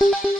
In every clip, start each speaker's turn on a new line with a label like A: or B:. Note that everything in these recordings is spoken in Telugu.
A: thank you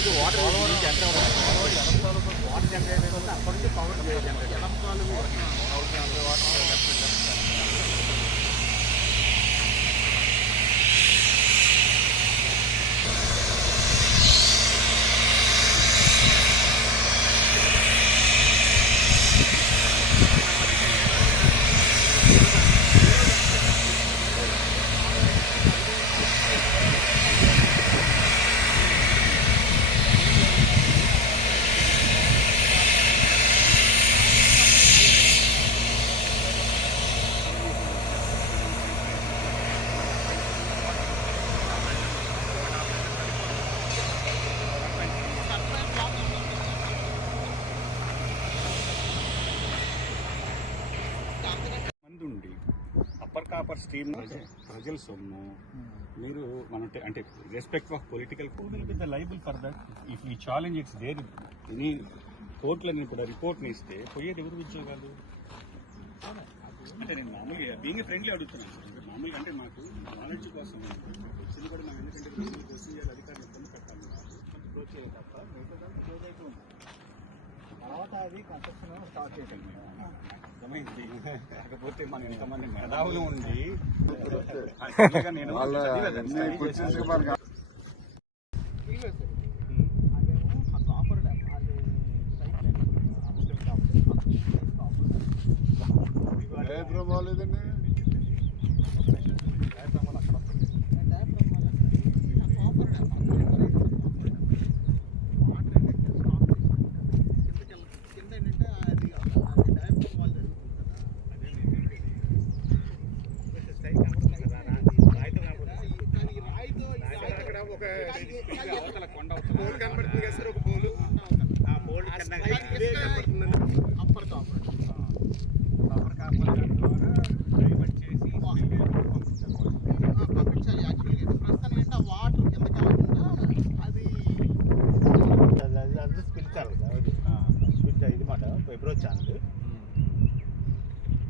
A: ಇದು ವಾಟರ್ ಜನರೇಟ್
B: ವಾಟರ್
C: ಜನರೇಟ್ ಅಂತ account power generate coffer stream ప్రజల సొమ్ము. మీరు మన అంటే respect of political will be the liable for that if ఈ ఛాలెంజ్ ఇట్స్ దేర్ ఎనీ కోర్టులని కూడా రిపోర్ట్ని ఇస్తే పోయేది ఎవరు ఉద్యోగాలు అంటే నేను మామూలుగా బీయింగ్ ఫ్రెండ్లీ అడుగుతున్నాను. అంటే మామూలుగా అంటే మాకు నాలెడ్జ్ కోసం వచ్చింది కూడా మేము ఎందుకంటే కోసం చేయాలి అధికారులు ఇబ్బంది పెట్టాలి. తప్ప మిగతా దాంట్లో క్లోజ్ అయితే ఉంది
D: తర్వాత అది కన్స్ట్రక్షన్ స్టార్ట్ చేయండి
C: అర్థమైంది కాకపోతే మనం ఎంతమంది మేధావులు ఉండి నేను చదివేదాన్ని,
A: నీ
D: పోల్ కనబడుతుంది కదా సార్ ఒక పోలు
C: ఆ pole
D: upper coffer
C: coffer coffer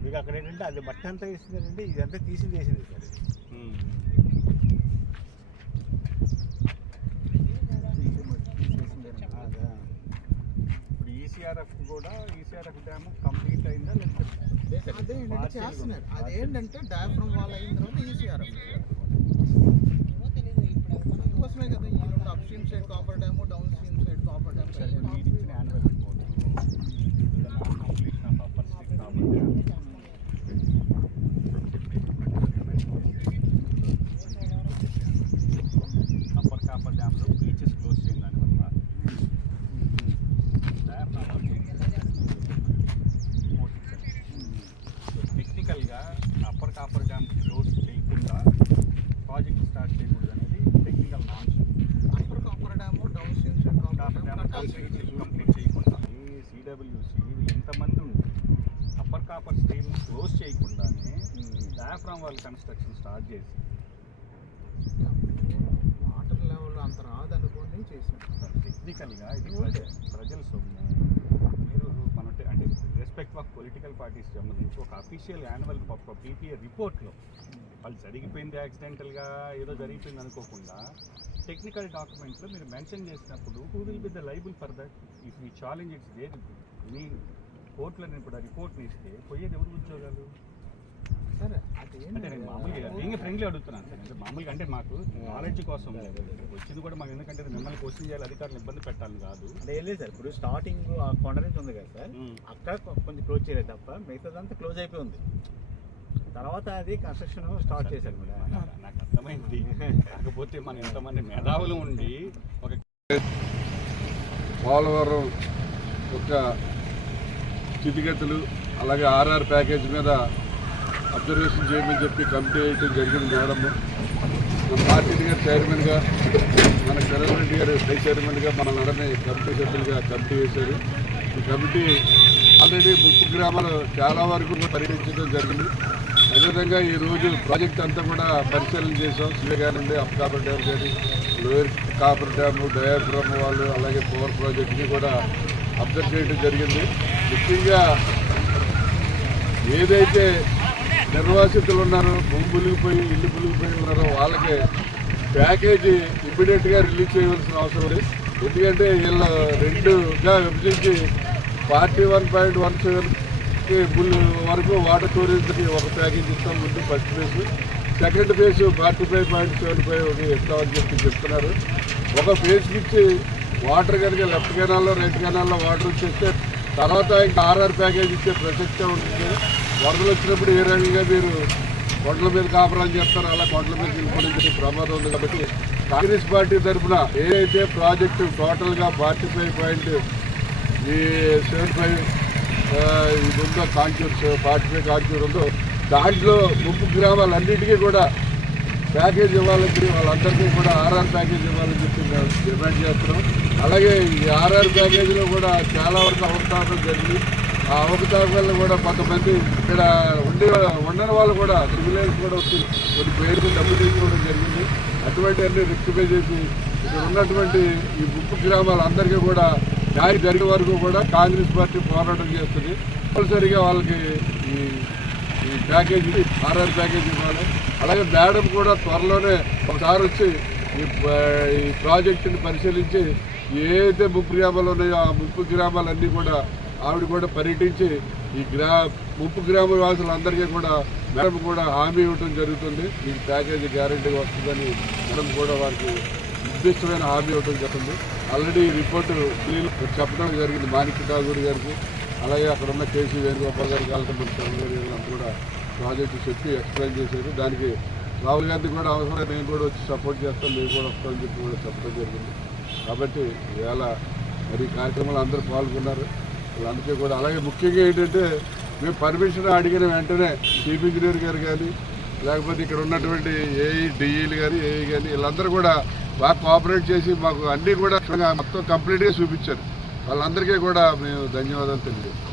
D: మీకు అక్కడ ఏంటంటే అది మట్టి అంతా వేసిందంటే ఇదంతా తీసి వేసింది సార్.
C: ఈసీఆర్ఎఫ్ కూడా ఈసీఆర్ఎఫ్ డ్యామ్ కంప్లీట్ అయిందా లేకపోతే
A: అదే చేస్తున్నారు. అదేంటంటే డయాఫ్రమ్ వాల్ అయిన తర్వాత ఈసీఆర్ కోసమే కదా ఈ రెండు upstream side coffer dam downstream side coffer dam
C: మీరు ఇచ్చిన annual report completion of upper street కాబట్టి అప్పర్ కాపర్ డ్యామ్లో బీచెస్ క్లోజ్ చేయండి దానివల్ల టెక్నికల్గా అప్పర్ కాపర్ డ్యామ్ క్లోజ్ చేయకుండా ప్రాజెక్ట్ స్టార్ట్ చేయకూడదు అనేది technical norms
A: upper coffer dam downstream coffer dam
C: complete చేయకుండా ఈ సిడబ్ల్యూసి ఎంతమంది ఉంది అప్పర్ కాపర్ స్ట్రీమ్ క్లోజ్ చేయకుండానే డయాఫ్రామ్ వాళ్ళ కన్స్ట్రక్షన్ స్టార్ట్ చేసి
A: వాటర్ లెవెల్ అంత రాదనుకోని చేసాం
C: టెక్నికల్గా ఇది ప్రజ ప్రజల సొమ్ము. రెస్పెక్ట్ ఆఫ్ పొలిటికల్ పార్టీస్ సంబంధించి ఒక అఫీషియల్ యాన్యువల్ పీపీఏ రిపోర్ట్లో వాళ్ళు జరిగిపోయింది యాక్సిడెంటల్గా ఏదో జరిగిపోయింది అనుకోకుండా టెక్నికల్ డాక్యుమెంట్లో మీరు మెన్షన్ చేసినప్పుడు who will be the liable for that if me challenge it's there మీ కోర్టులో నేను ఇప్పుడు ఆ రిపోర్ట్ని ఇస్తే పోయేది ఎవరు ఉద్యోగాలు?
A: సరే
C: అంటే నేను మామూలుగా బీయింగ్ ఫ్రెండ్లీ అడుగుతున్నాను. సార్ మామూలుగా అంటే మాకు నాలెడ్జ్ కోసం వచ్చింది కూడా మాకు ఎందుకంటే మిమ్మల్ని క్వశ్చన్ చేయాలి అధికారులు ఇబ్బంది పెట్టాలని కాదు.
D: లేదు సార్ ఇప్పుడు స్టార్టింగ్ ఆ కొండ నుంచి ఉంది కదా సార్ అక్కడ కొంచెం క్లోజ్ చేయలేదు తప్ప మిగతాదంతా క్లోజ్ అయిపోయి ఉంది. తర్వాత అది కన్స్ట్రక్షన్ స్టార్ట్ చేశారు కూడా.
C: నాకు- నాకు అర్థమైంది. కాకపోతే మన ఎంతమంది మేధావులు ఉండి ఒక
E: పోలవరం యొక్క స్థితిగతులు అలాగే ఆర్ఆర్ ప్యాకేజ్ మీద అబ్జర్వేషన్ చేయమని చెప్పి కమిటీ వేయటం జరిగింది మేడం మన పార్టీ గారు చైర్మన్గా మన కిరణ్ రెడ్డి గారు వైస్ చైర్మన్గా మన నడమే కమిటీ సభ్యులుగా కమిటీ వేశారు. ఈ కమిటీ ఆల్రెడీ ముప్పు గ్రామాలు చాలా వరకు పర్యటించడం జరిగింది. అదేవిధంగా ఈ రోజు ప్రాజెక్ట్ అంతా కూడా పరిశీలన చేసాం సీఏ గారండి అప్ కాపర్ డ్యామ్ కానీ లోయర్ కాపర్ డ్యాము డయాఫ్రమ్ వాళ్ళు అలాగే పవర్ ప్రాజెక్ట్ని కూడా అబ్జర్వ్ చేయడం జరిగింది. ముఖ్యంగా ఏదైతే నిర్వాసితులు ఉన్నారు భూమి పులిగిపోయి ఇల్లు పులిగిపోయి ఉన్నారు వాళ్ళకి ప్యాకేజీ ఇమ్మీడియట్గా రిలీజ్ చేయవలసిన అవసరం ఉంది. ఎందుకంటే వీళ్ళు రెండుగా విభజించి forty one point one seven bull వరకు వాటర్ స్టోరేజ్కి ఒక ప్యాకేజ్ ఇస్తాం ముందు first phase. Second phase forty five point seven five ఇస్తామని చెప్పి చెప్తున్నారు. ఒక ఫేజ్కి ఇచ్చి వాటర్ కనుక లెఫ్ట్ కెనాల్లో రైట్ కెనాల్లో వాటర్ వచ్చేస్తే తర్వాత ఇంకా ఆర్ఆర్ ప్యాకేజ్ ఇచ్చే ప్రసక్తే ఉంటుంది. వరదలు వచ్చినప్పుడు ఏ రకంగా మీరు కొండల మీద కాపురాలు చేస్తారు అలా కొండల మీద నిలబడించే ప్రమాదం ఉంది కాబట్టి కాంగ్రెస్ పార్టీ తరఫున ఏదైతే ప్రాజెక్టు టోటల్గా ఫార్టీ ఫైవ్ పాయింట్ ఈ సెవెన్ ఫైవ్ ఇది ఉందో కాంచూర్స్ ఫార్టీ ఫైవ్ కాంచూర్ ఉందో దాంట్లో ముప్పు గ్రామాలన్నిటికీ కూడా ప్యాకేజ్ ఇవ్వాలని వాళ్ళందరికీ కూడా ఆర్ఆర్ ప్యాకేజ్ ఇవ్వాలని చెప్పి మేము డిమాండ్ చేస్తున్నాం. అలాగే ఈ ఆర్ఆర్ ప్యాకేజీలో కూడా చాలా వరకు అవకతవకలు జరిగింది. ఆ వల్ల కూడా కొంతమంది ఇక్కడ ఉండే ఉండని వాళ్ళు కూడా సివిలైన్స్ కూడా వచ్చి కొన్ని పేర్లు డబ్బు తీసుకోవడం జరిగింది. అటువంటి అన్ని రెక్టిఫై చేసి ఇక్కడ ఉన్నటువంటి ఈ ముప్పు గ్రామాలందరికీ కూడా న్యాయం జరిగే వరకు కూడా కాంగ్రెస్ పార్టీ పోరాటం చేస్తుంది. కంపల్సరిగా వాళ్ళకి ఈ ఈ ప్యాకేజీ ఆర్ఆర్ ప్యాకేజ్ ఇవ్వాలి. అలాగే మేడం కూడా త్వరలోనే ఒకసారి వచ్చి ఈ ఈ ప్రాజెక్టుని పరిశీలించి ఏదైతే ముప్పు గ్రామాలు ఉన్నాయో ఆ ముప్పు గ్రామాలన్నీ కూడా ఆవిడ కూడా పర్యటించి ఈ గ్రా ముప్పు గ్రామ వాసులందరికీ కూడా మేడం కూడా హామీ ఇవ్వడం జరుగుతుంది. ఈ ప్యాకేజీ గ్యారంటీ వస్తుందని మేడం కూడా వారికి నిర్దిష్టమైన హామీ ఇవ్వడం జరుగుతుంది. ఆల్రెడీ రిపోర్టు చెప్పడం జరిగింది మాణిక్య ఠాగూర్ గారికి. అలాగే అక్కడ ఉన్న కేసీ వేణుగోపాల్ గారికి ఆల్కమంత్రి చంద్ర గారు కూడా ప్రాజెక్టు చెప్పి ఎక్స్ప్లెయిన్ చేశారు. దానికి రాహుల్ గాంధీ కూడా అవసరం మేము కూడా వచ్చి సపోర్ట్ చేస్తాం మేము కూడా వస్తామని చెప్పి కూడా చెప్పడం జరిగింది కాబట్టి ఇవాళ మరి కార్యక్రమంలో కార్యక్రమాలు అందరూ పాల్గొన్నారు. అందుకే కూడా. అలాగే ముఖ్యంగా ఏంటంటే మేము పర్మిషన్ అడిగిన వెంటనే చీఫ్ ఇంజనీర్ గారు కానీ లేకపోతే ఇక్కడ ఉన్నటువంటి ఏఈ డిఈలు కానీ ఏఈ కానీ వీళ్ళందరూ కూడా బాగా కోఆపరేట్ చేసి మాకు అన్నీ కూడా మొత్తం కంప్లీట్గా చూపించారు. వాళ్ళందరికీ కూడా మేము ధన్యవాదాలు తెలియజేస్తాం